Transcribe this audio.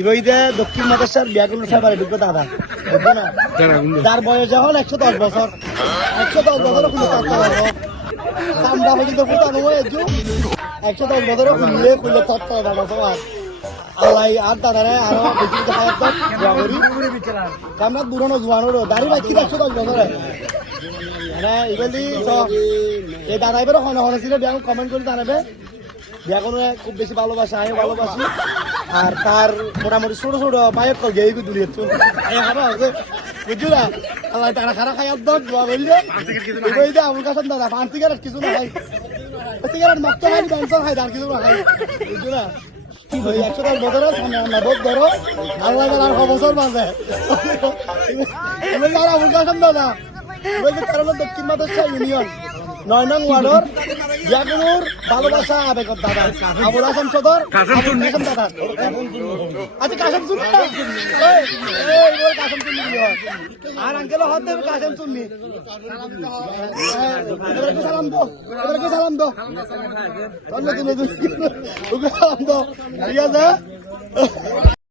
ইবইদে দক্ষিণ মাদ্রাসার বিয়াকুল সাহেবের ঢুকবে দাদা বুঝবে না যার বয়স যখন 110 বছর 110 বছর খুলে থাকতে পারবো সামরা হয়ে তো ফুটানো হয়েছে 110 বছর খুলে থাকতে পারবো সবার আল্লাহ আর দাদারে আরো বেশি হায়াত দোয়া করি আমরা বুড়ো জোয়ানোর দাড়ি বাকি 110 বছরে মানে ইবেলি তো এই দাদা এবারে হনে ছিল বিয়া কমেন্ট করে জানাবে বিয়া কোনো খুব বেশি ভালোবাসা আমি ভালোবাসি আর তার মোটামুটি ছোট ছোট মায়ের কল গেই দুলিয়ে বুঝছো না আল্লাহ তারা খারা খাই একদম দোয়া করলে আমার কাছে দাদা পান সিগারেট কিছু না খাই সিগারেট মাত্র খাই পেন্সন খাই আর কিছু না খাই বুঝছো না 110 বছরের সামনে আমরা বোধ ধরো আল্লাহ আর বছর বাজে আমার কাছে দাদা দক্ষিণ মাদ্রাসা ইউনিয়ন 9 নং ওয়ার্ডর বিয়াকুনুর ভালোবাসা আবেগর দাদা আবুল হাসান সদর দাদা আচ্ছা কাশেম শুননি কাশেম শুননি আর আঙ্কেল হাত দেবে কাশেম শুননি সালাম দো সালাম দো সালাম দো ঠিক আছে